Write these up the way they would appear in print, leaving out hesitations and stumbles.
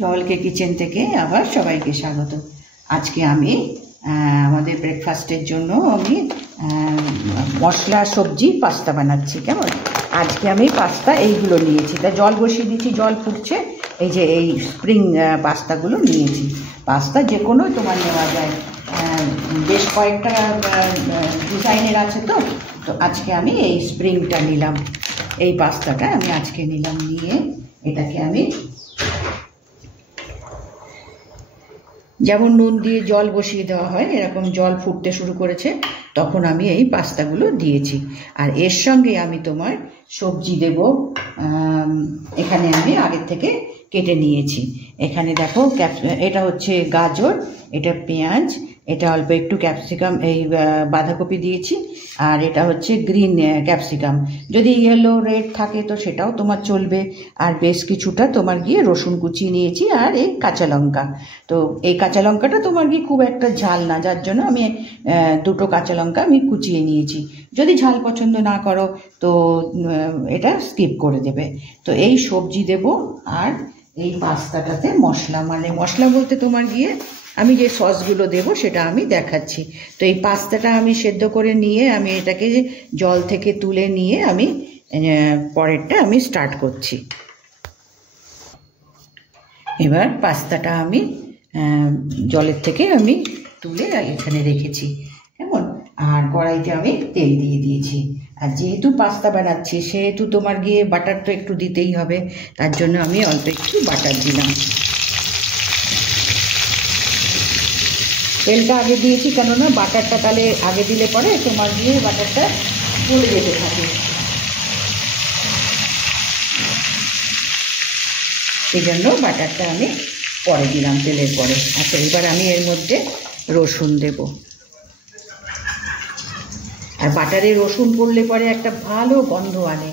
জলকে কিচেন থেকে আবার সবাইকে স্বাগত। আজকে আমি আমাদের ব্রেকফাস্টের জন্য আমি মশলা সবজি পাস্তা বানাচ্ছি। কেমন? আজকে আমি পাস্তা এইগুলো নিয়েছি, তা জল বসিয়ে দিয়েছি, জল ফুটছে। এই যে এই স্প্রিং পাস্তাগুলো নিয়েছি। পাস্তা যে কোনো তোমার নেওয়া যায়, বেশ কয়েকটা ডিজাইনের আছে। তো আজকে আমি এই স্প্রিংটা নিলাম, এই পাস্তাটা আমি আজকে নিলাম। নিয়ে এটাকে আমি যেমন নুন দিয়ে জল বসিয়ে দেওয়া হয়, এরকম জল ফুটতে শুরু করেছে, তখন আমি এই পাস্তাগুলো দিয়েছি। আর এর সঙ্গে আমি তোমার সবজি দেব। এখানে আমি আগের থেকে কেটে নিয়েছি। এখানে দেখো এটা হচ্ছে গাজর, এটা পেঁয়াজ, এটা অল্প একটু ক্যাপসিকাম, এই বাঁধাকপি দিয়েছি। আর এটা হচ্ছে গ্রিন ক্যাপসিকাম, যদি ইয়েলো রেড থাকে তো সেটাও তোমার চলবে। আর বেশ কিছুটা তোমার গিয়ে রসুন কুচিয়ে নিয়েছি, আর এই কাঁচা লঙ্কা। তো এই কাঁচা লঙ্কাটা তোমার গিয়ে খুব একটা ঝাল না, যার জন্য আমি দুটো কাঁচা লঙ্কা আমি কুচিয়ে নিয়েছি। যদি ঝাল পছন্দ না করো তো এটা স্কিপ করে দেবে। তো এই সবজি দেব, আর এই পাস্তাটাতে মশলা, মানে মশলা বলতে তোমার গিয়ে আমি যে সসগুলো দেব সেটা আমি দেখাচ্ছি। তো এই পাস্তাটা আমি সেদ্ধ করে নিয়ে আমি এটাকে জল থেকে তুলে নিয়ে আমি পরেরটা আমি স্টার্ট করছি। এবার পাস্তাটা আমি জলের থেকে আমি তুলে এখানে রেখেছি, কেমন? আর কড়াইতে আমি তেল দিয়ে দিয়েছি। আর যেহেতু পাস্তা বানাচ্ছি সেহেতু তোমার গিয়ে বাটার তো একটু দিতেই হবে, তার জন্য আমি অল্প একটু বাটার দিলাম। তেলটা আগে দিয়েছি কেননা বাটারটা তাহলে আগে দিলে পরে তোমার গিয়ে বাটারটা পড়ে যেতে থাকে, সেই জন্য বাটারটা আমি পরে দিলাম তেলের পরে। আচ্ছা, এবার আমি এর মধ্যে রসুন দেব। আর বাটারে রসুন পড়লে পরে একটা ভালো গন্ধ আনে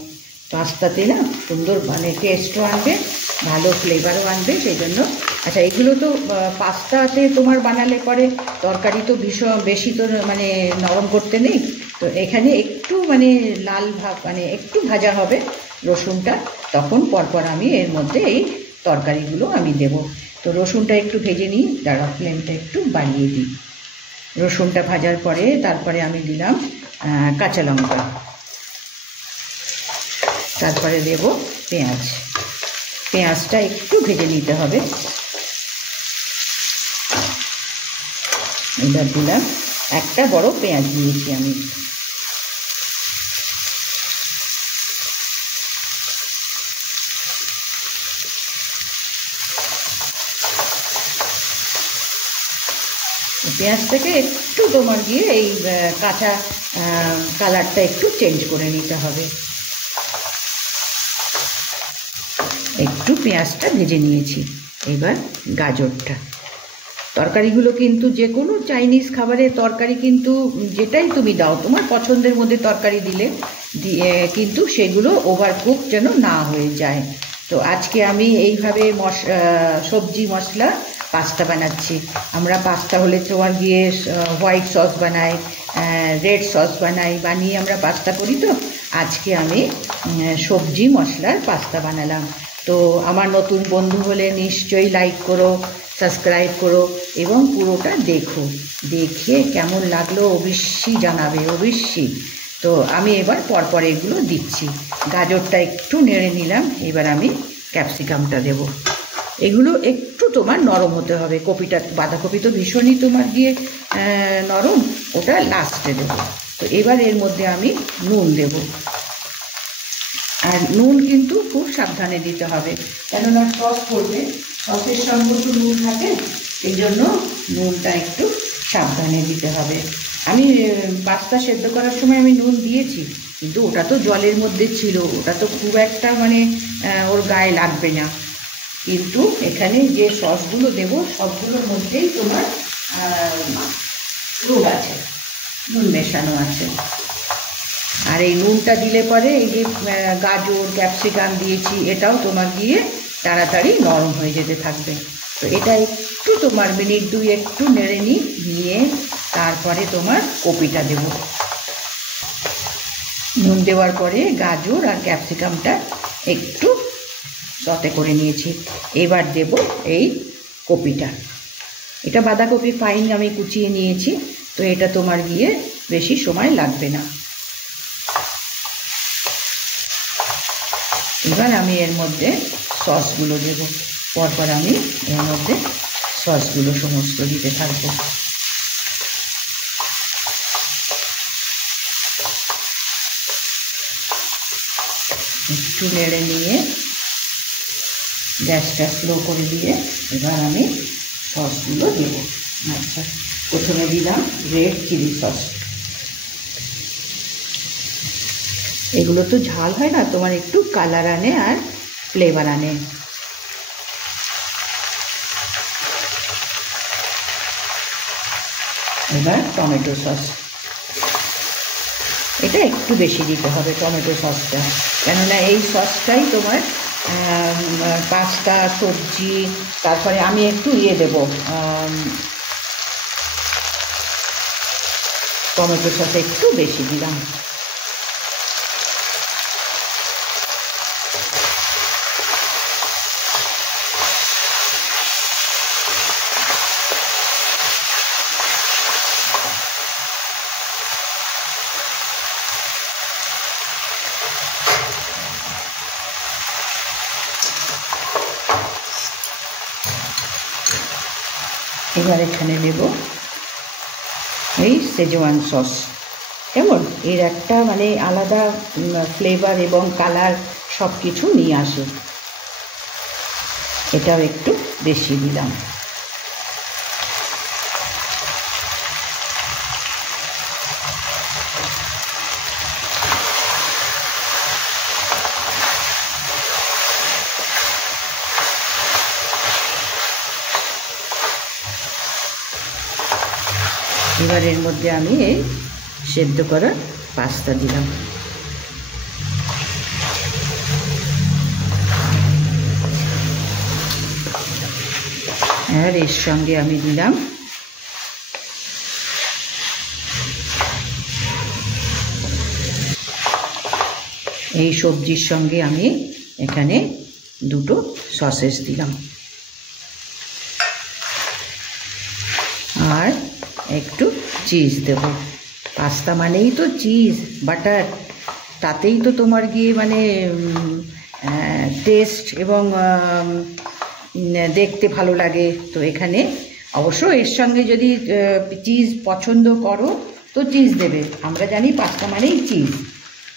পাস্তাতে, না সুন্দর মানে টেস্টও আনবে, ভালো ফ্লেভারও আনবে, সেই জন্য। আচ্ছা, এগুলো তো পাস্তাতে তোমার বানালে পরে তরকারি তো ভীষণ বেশি তো মানে নরম করতে নেই, তো এখানে একটু মানে লাল ভাব, মানে একটু ভাজা হবে রসুনটা, তখন পরপর আমি এর মধ্যে এই তরকারিগুলো আমি দেব। তো রসুনটা একটু ভেজে নিই, দাঁড়া ফ্লেমটা একটু বাড়িয়ে দিই। রসুনটা ভাজার পরে তারপরে আমি দিলাম কাঁচা লঙ্কা, তারপরে দেব পেঁয়াজ। পেঁয়াজটা একটু ভেজে নিতে হবে। এবার দিলাম একটা বড় পেঁয়াজ দিয়েছি আমি। পেঁয়াজটাকে একটু তোমার গিয়ে এই কাঁচা কালারটা একটু চেঞ্জ করে নিতে হবে। একটু পেঁয়াজটা ভেজে নিয়েছি। এবার গাজরটা, তরকারিগুলো কিন্তু যে কোনো চাইনিজ খাবারের তরকারি কিন্তু যেটাই তুমি দাও তোমার পছন্দের মধ্যে তরকারি দিলে কিন্তু সেগুলো ওভারকুক যেন না হয়ে যায়। তো আজকে আমি এইভাবে সবজি মশলা পাস্তা বানাচ্ছি। আমরা পাস্তা হলে তোমার গিয়ে হোয়াইট সস বানাই, রেড সস বানাই, বানিয়ে আমরা পাস্তা করি। তো আজকে আমি সবজি মশলার পাস্তা বানালাম। তো আমার নতুন বন্ধু হলে নিশ্চয়ই লাইক করো, সাবস্ক্রাইব করো এবং পুরোটা দেখো, দেখে কেমন লাগলো অবশ্যই জানাবে, অবশ্যই। তো আমি এবার পরপর এগুলো দিচ্ছি। গাজরটা একটু নেড়ে নিলাম, এবার আমি ক্যাপসিকামটা দেব। এগুলো একটু তোমার নরম হতে হবে। কপিটা, বাঁধাকপি তো ভীষণই তোমার গিয়ে নরম, ওটা লাস্টে দেবো। তো এবার এর মধ্যে আমি নুন দেব। আর নুন কিন্তু খুব সাবধানে দিতে হবে, কেননা সস করবে, সসের সঙ্গে তো নুন থাকে, এই জন্য নুনটা একটু সাবধানে দিতে হবে। আমি পাস্তা সেদ্ধ করার সময় আমি নুন দিয়েছি, কিন্তু ওটা তো জলের মধ্যে ছিল, ওটা তো খুব একটা মানে ওর গায়ে লাগবে না। কিন্তু এখানে যে সসগুলো দেব সবগুলোর মধ্যেই তোমার নুন আছে, নুন মেশানো আছে। আর এই নুনটা দিলে পরে এই যে গাজর ক্যাপসিকাম দিয়েছি এটাও তোমার গিয়ে তাড়াতাড়ি নরম হয়ে যেতে থাকবে। তো এটা একটু তোমার মিনিট দুই একটু নেড়ে নিয়ে তারপরে তোমার কপিটা দেব। নুন দেওয়ার পরে গাজর আর ক্যাপসিকামটা একটু সতে করে নিয়েছি। এবার দেব এই কপিটা। এটা বাঁধাকপি ফাইন আমি কুচিয়ে নিয়েছি, তো এটা তোমার গিয়ে বেশি সময় লাগবে না। এবার আমি এর মধ্যে সসগুলো দেব, পরপর আমি এর মধ্যে সসগুলো সমস্ত দিতে থাকবো। একটু নেড়ে নিয়ে গ্যাসটা স্লো করে দিয়ে এবার আমি সসগুলো দেব। আচ্ছা, প্রথমে দিলাম রেড চিলি সস। এগুলো তো ঝাল হয় না, তোমার একটু কালার আনে আর ফ্লেভার আনে। এবার টমেটো সস, এটা একটু বেশি দিতে হবে টমেটো সসটা, কেননা এই সসটাই তোমার পাস্তা, সবজি, তারপরে আমি একটু দেব টমেটো সস একটু বেশি দিলাম। এবার এখানে দেব এই সেজওয়ান সস। কেমন, এর একটা মানে আলাদা ফ্লেভার এবং কালার সব কিছু নিয়ে আসে। এটাও একটু বেশি দিলাম। এবার এর মধ্যে আমি এই সেদ্ধ করা পাস্তা দিলাম। আর এর সঙ্গে আমি দিলাম এই সবজির সঙ্গে আমি এখানে দুটো সসেস দিলাম আর একটু চিজ দেব। পাস্তা মানেই তো চিজ বাটার, তাতেই তো তোমার গিয়ে মানে টেস্ট এবং দেখতে ভালো লাগে। তো এখানে অবশ্য এর সঙ্গে যদি চিজ পছন্দ করো তো চিজ দেবে। আমরা জানি পাস্তা মানেই চিজ,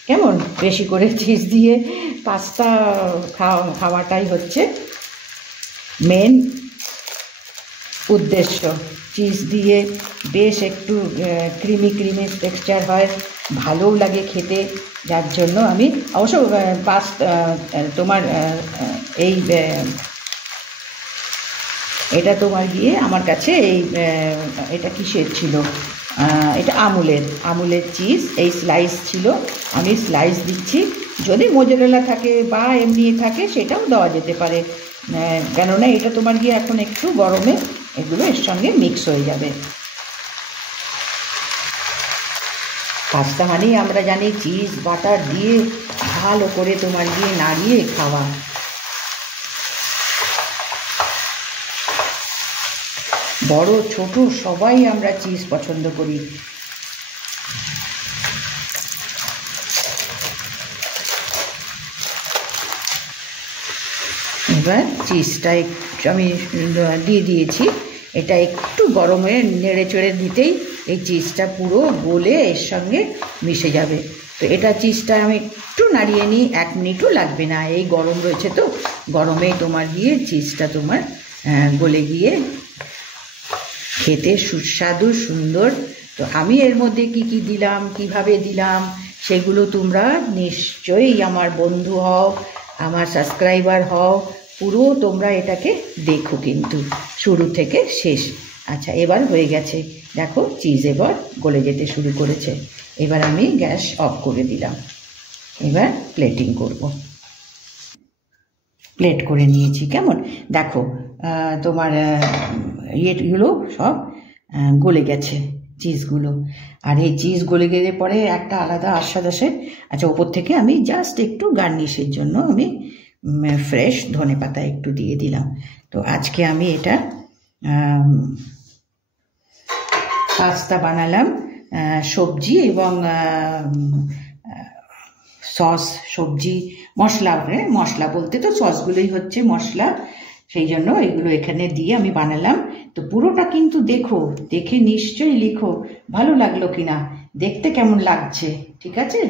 কেমন, বেশি করে চিজ দিয়ে পাস্তা খাওয়াটাই হচ্ছে মেন উদ্দেশ্য। চিজ দিয়ে বেশ একটু ক্রিমি ক্রিমি টেক্সচার হয়, ভালোও লাগে খেতে। যার জন্য আমি অবশ্য তোমার এই এটা তোমার গিয়ে আমার কাছে এই এটা কিসের ছিল, এটা আমুলের চিজ, এই স্লাইস ছিল, আমি স্লাইস দিচ্ছি। যদি মোজারেলা থাকে বা এমনি থাকে সেটাও দেওয়া যেতে পারে, কেননা এটা তোমার গিয়ে এখন একটু গরমে এগুলো এর সঙ্গে মিক্স হয়ে যাবে। পাস্তা মানেই আমরা জানি চিজ বাটার দিয়ে ভালো করে তোমার গিয়ে নাড়িয়ে খাওয়া। বড় ছোট সবাই আমরা চিজ পছন্দ করি। এবার চিজটা আমি দিয়ে দিয়েছি, এটা একটু গরমে নেড়ে চেড়ে দিতেই এই চিজটা পুরো গলে এর সঙ্গে মিশে যাবে। তো এটা চিজটা আমি একটু নাড়িয়ে নিই, 1 মিনিটও লাগবে না, এই গরম রয়েছে তো গরমেই তোমার গিয়ে চিজটা তোমার গলে গিয়ে খেতে সুস্বাদু সুন্দর। তো আমি এর মধ্যে কি কি দিলাম, কিভাবে দিলাম, সেগুলো তোমরা নিশ্চয়ই আমার বন্ধু হও, আমার সাবস্ক্রাইবার হও, পুরো তোমরা এটাকে দেখো কিন্তু শুরু থেকে শেষ। আচ্ছা, এবার হয়ে গেছে, দেখো চিজ এবার গলে যেতে শুরু করেছে। এবার আমি গ্যাস অফ করে দিলাম। এবার প্লেটিং করব। প্লেট করে নিয়েছি, কেমন দেখো তোমার ইয়েগুলো সব গলে গেছে চিজগুলো। আর এই চিজ গলে গেলে পরে একটা আলাদা আস্বাদ আসে। আচ্ছা, ওপর থেকে আমি জাস্ট একটু গার্নিশের জন্য আমি ফ্রেশ ধনেপাতা একটু দিয়ে দিলাম। তো আজকে আমি এটা পাস্তা বানালাম, সবজি এবং সস, সবজি, মশলা, মশলা বলতে তো সসগুলোই হচ্ছে মশলা, সেই জন্য এগুলো এখানে দিয়ে আমি বানালাম। তো পুরোটা কিন্তু দেখো, দেখে নিশ্চয়ই লিখো ভালো লাগলো কিনা, দেখতে কেমন লাগছে, ঠিক আছে?